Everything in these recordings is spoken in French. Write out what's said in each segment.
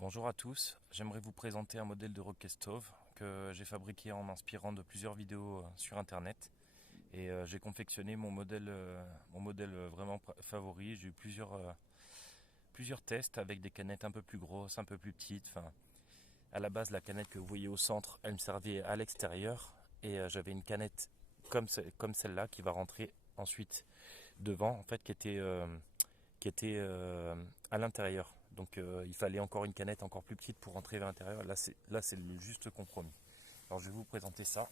Bonjour à tous, j'aimerais vous présenter un modèle de rocket stove que j'ai fabriqué en m'inspirant de plusieurs vidéos sur internet et j'ai confectionné mon modèle vraiment favori. J'ai eu plusieurs tests avec des canettes un peu plus grosses, un peu plus petites. Enfin, à la base, la canette que vous voyez au centre, elle me servait à l'extérieur et j'avais une canette comme celle-là qui va rentrer ensuite devant, en fait, qui était à l'intérieur. Donc il fallait encore une canette encore plus petite pour rentrer vers l'intérieur. Là c'est le juste compromis. Alors je vais vous présenter ça.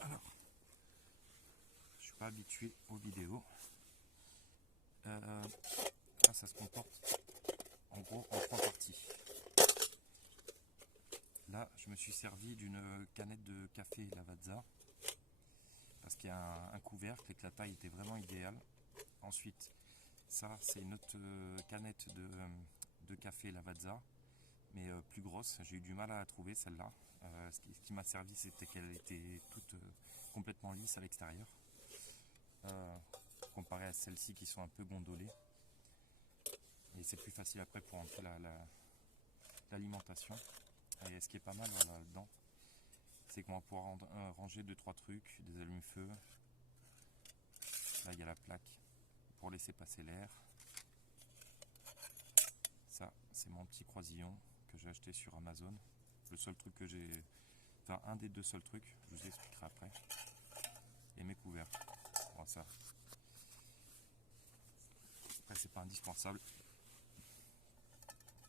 Alors, je suis pas habitué aux vidéos. Là ça se comporte en gros en trois parties. Là je me suis servi d'une canette de café Lavazza parce qu'il y a un couvercle et que la taille était vraiment idéale. Ensuite, ça c'est une autre canette de café Lavazza, mais plus grosse. J'ai eu du mal à la trouver celle-là. Ce qui m'a servi, c'était qu'elle était toute complètement lisse à l'extérieur, euh, comparé à celles-ci qui sont un peu gondolées. Et c'est plus facile après pour entrer l'alimentation. Et ce qui est pas mal là-dedans, c'est qu'on va pouvoir ranger 2-3 trucs, des allumes-feu. Là, il y a la plaque pour laisser passer l'air. Ça, c'est mon petit croisillon que j'ai acheté sur Amazon. Le seul truc que j'ai... Enfin, un des deux seuls trucs, je vous expliquerai après. Et mes couvercles. Bon, ça. Après, c'est pas indispensable.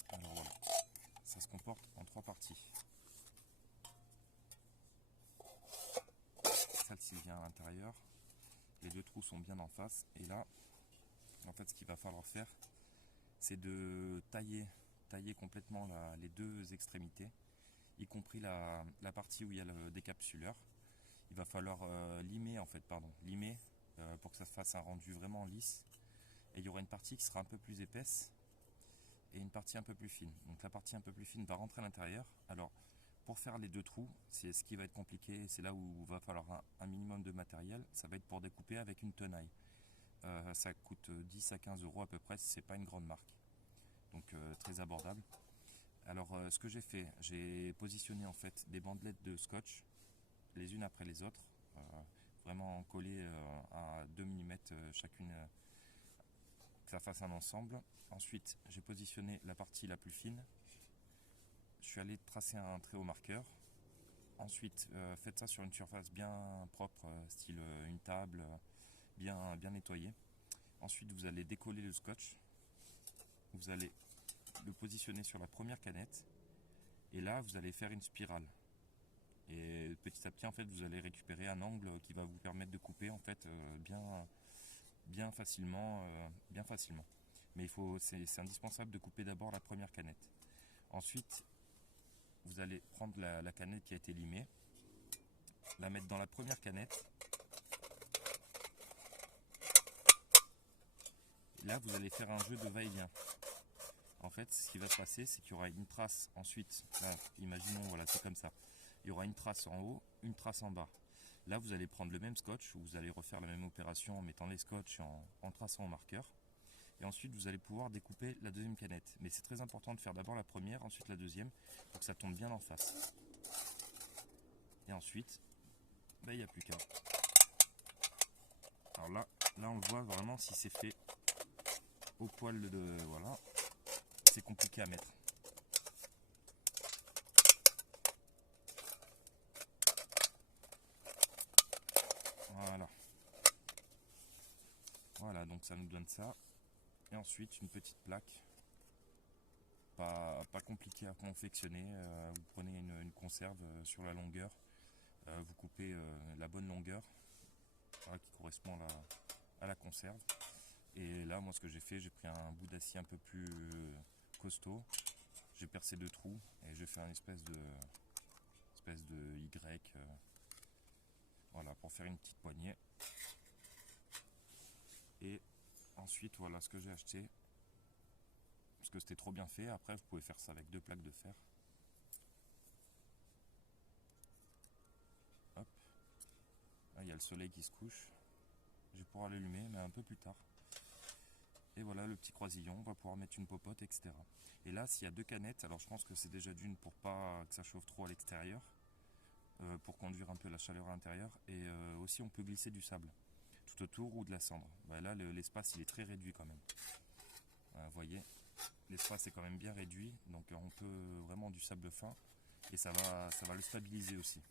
Alors voilà. Ça se comporte en trois parties. Celle-ci vient à l'intérieur. Les deux trous sont bien en face. Et là, en fait, ce qu'il va falloir faire, c'est de tailler complètement les deux extrémités, y compris la partie où il y a le décapsuleur. Il va falloir limer pour que ça fasse un rendu vraiment lisse. Et il y aura une partie qui sera un peu plus épaisse et une partie un peu plus fine. Donc la partie un peu plus fine va rentrer à l'intérieur. Alors pour faire les deux trous, c'est ce qui va être compliqué, c'est là où il va falloir un minimum de matériel. Ça va être pour découper avec une tenaille. Ça coûte 10 à 15 euros à peu près si c'est pas une grande marque. Donc très abordable. Alors ce que j'ai fait, j'ai positionné en fait des bandelettes de scotch les unes après les autres, vraiment collées à 2 mm chacune, que ça fasse un ensemble. Ensuite, j'ai positionné la partie la plus fine. Je suis allé tracer un trait au marqueur. Ensuite, faites ça sur une surface bien propre, style une table, bien nettoyée. Ensuite, vous allez décoller le scotch. Vous allez le positionner sur la première canette. Et là, vous allez faire une spirale. Et petit à petit, en fait, vous allez récupérer un angle qui va vous permettre de couper en fait bien facilement, bien facilement. Mais c'est indispensable de couper d'abord la première canette. Ensuite, vous allez prendre la canette qui a été limée, la mettre dans la première canette. Là, vous allez faire un jeu de va-et-vient. En fait, ce qui va se passer, c'est qu'il y aura une trace ensuite. Là, imaginons, voilà, c'est comme ça. Il y aura une trace en haut, une trace en bas. Là, vous allez prendre le même scotch, vous allez refaire la même opération en mettant les scotch en traçant au marqueur. Et ensuite, vous allez pouvoir découper la deuxième canette. Mais c'est très important de faire d'abord la première, ensuite la deuxième, pour que ça tombe bien en face. Et ensuite, il n'y a plus qu'à. Alors là, on le voit vraiment si c'est fait au poil de... Voilà, c'est compliqué à mettre. Voilà. Voilà, donc ça nous donne ça. Et ensuite, une petite plaque. Pas compliqué à confectionner. Vous prenez une conserve sur la longueur. Vous coupez la bonne longueur qui correspond à la conserve. Et là, moi, ce que j'ai fait, j'ai pris un bout d'acier un peu plus costaud. J'ai percé deux trous et j'ai fait une espèce de Y. Voilà, pour faire une petite poignée. Et ensuite, voilà ce que j'ai acheté. Parce que c'était trop bien fait. Après, vous pouvez faire ça avec deux plaques de fer. Hop. Là, il y a le soleil qui se couche. Je vais pouvoir l'allumer, mais un peu plus tard. Et voilà le petit croisillon, on va pouvoir mettre une popote, etc. Et là, s'il y a 2 canettes, alors je pense que c'est déjà d'une pour pas que ça chauffe trop à l'extérieur, pour conduire un peu la chaleur à l'intérieur. Et aussi, on peut glisser du sable tout autour ou de la cendre. Bah, là, l'espace il est très réduit quand même. Vous voyez, l'espace est quand même bien réduit, donc on peut vraiment du sable fin et ça va le stabiliser aussi.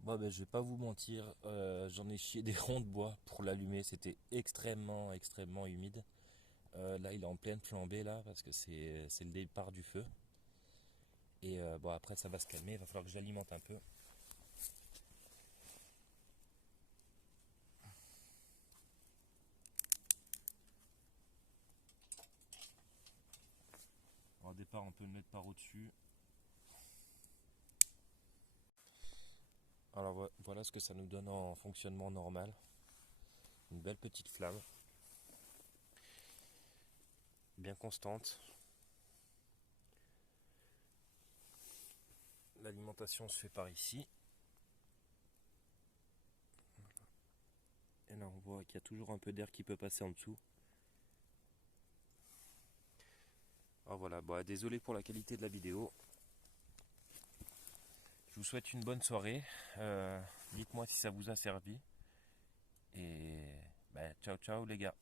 Bon, ben, je vais pas vous mentir, j'en ai chié des ronds de bois pour l'allumer, c'était extrêmement humide. Là, il est en pleine flambée là parce que c'est le départ du feu. Et bon, après, ça va se calmer, il va falloir que je l'alimente un peu. Alors, au départ, on peut le mettre par au-dessus. Alors voilà ce que ça nous donne en fonctionnement normal. Une belle petite flamme, bien constante. L'alimentation se fait par ici. Et là, on voit qu'il y a toujours un peu d'air qui peut passer en dessous. Alors voilà, bon, désolé pour la qualité de la vidéo. Je vous souhaite une bonne soirée. Dites-moi si ça vous a servi. Et ciao ciao les gars.